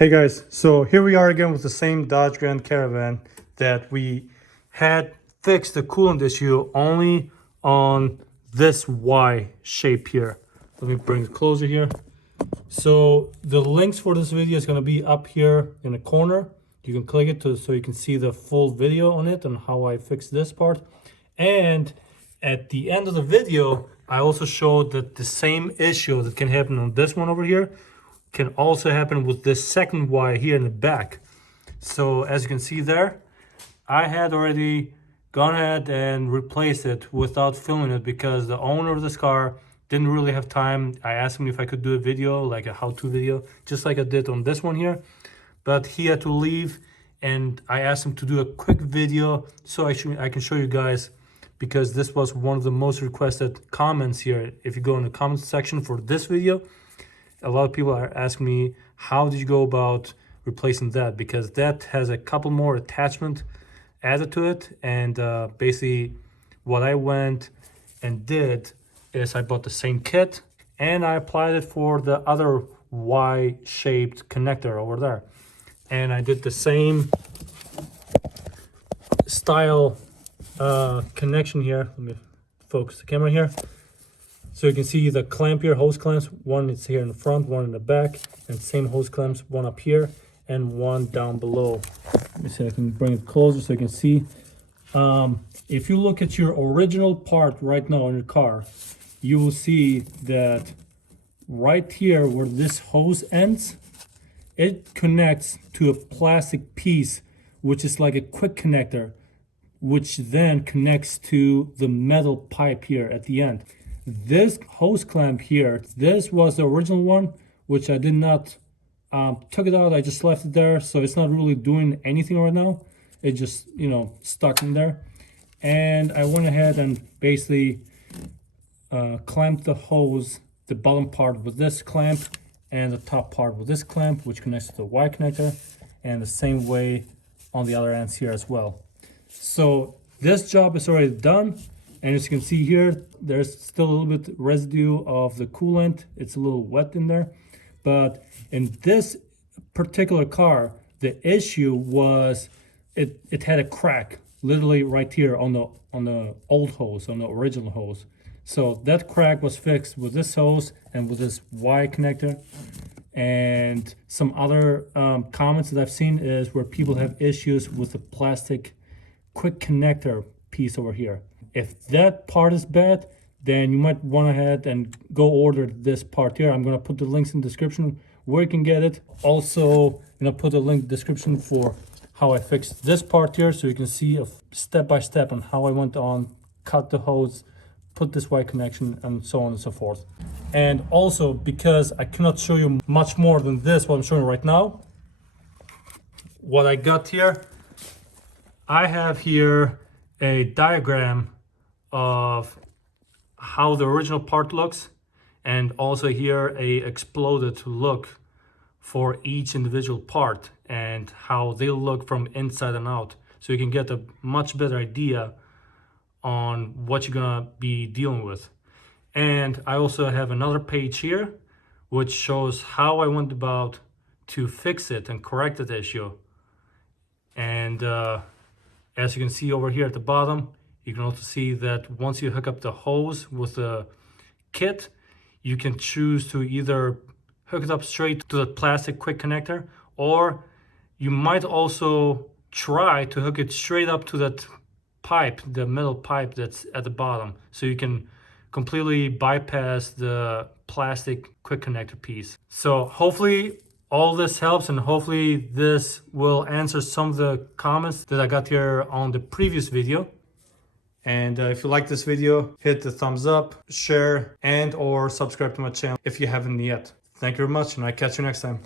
Hey guys, so here we are again with the same Dodge Grand Caravan that we had fixed the coolant issue only on this Y shape here. Let me bring it closer here. So the links for this video is going to be up here in the corner. You can click it so you can see the full video on it and how I fixed this part. And at the end of the video, I also showed that the same issue that can happen on this one over here can also happen with this second Y here in the back. So as you can see there, I had already gone ahead and replaced it without filming it because the owner of this car didn't really have time. I asked him if I could do a video, like a how-to video, just like I did on this one here, but he had to leave and I asked him to do a quick video so I can show you guys, because this was one of the most requested comments here. If you go in the comment section for this video, a lot of people are asking me, how did you go about replacing that? Because that has a couple more attachment added to it. And basically what I went and did is I bought the same kit and I applied it for the other Y-shaped connector over there. And I did the same style connection here. Let me focus the camera here. So you can see the clamp here, hose clamps. One is here in the front, one in the back, and same hose clamps, one up here and one down below. Let me see if I can bring it closer so you can see. If you look at your original part right now in your car, you will see that right here where this hose ends, it connects to a plastic piece, which is like a quick connector, which then connects to the metal pipe here at the end. This hose clamp here, this was the original one, which I did not took it out. I just left it there, so it's not really doing anything right now. It just, stuck in there. And I went ahead and basically clamped the hose, the bottom part with this clamp and the top part with this clamp, which connects to the Y connector, and the same way on the other ends here as well. So this job is already done. And as you can see here, there's still a little bit residue of the coolant. It's a little wet in there. But in this particular car, the issue was it had a crack literally right here on the old hose, on the original hose. So that crack was fixed with this hose and with this Y connector. And some other comments that I've seen is where people have issues with the plastic quick connector piece over here. If that part is bad, then you might want to head and go order this part here. I'm going to put the links in the description where you can get it. Also, I'm going to put a link in the description for how I fixed this part here, so you can see a step-by-step on how I went on, cut the hose, put this Y connection, and so on and so forth. And also, because I cannot show you much more than this, what I'm showing right now, what I got here, I have here a diagram of how the original part looks, and also here a exploded look for each individual part and how they look from inside and out, so you can get a much better idea on what you're gonna be dealing with. And I also have another page here which shows how I went about to fix it and correct the issue. And as you can see over here at the bottom, you can also see that once you hook up the hose with the kit, you can choose to either hook it up straight to the plastic quick connector, or you might also try to hook it straight up to that pipe, the metal pipe that's at the bottom, so you can completely bypass the plastic quick connector piece. So hopefully all this helps, and hopefully this will answer some of the comments that I got here on the previous video. And if you like this video, hit the thumbs up, share, and or subscribe to my channel if you haven't yet. Thank you very much, and I'll catch you next time.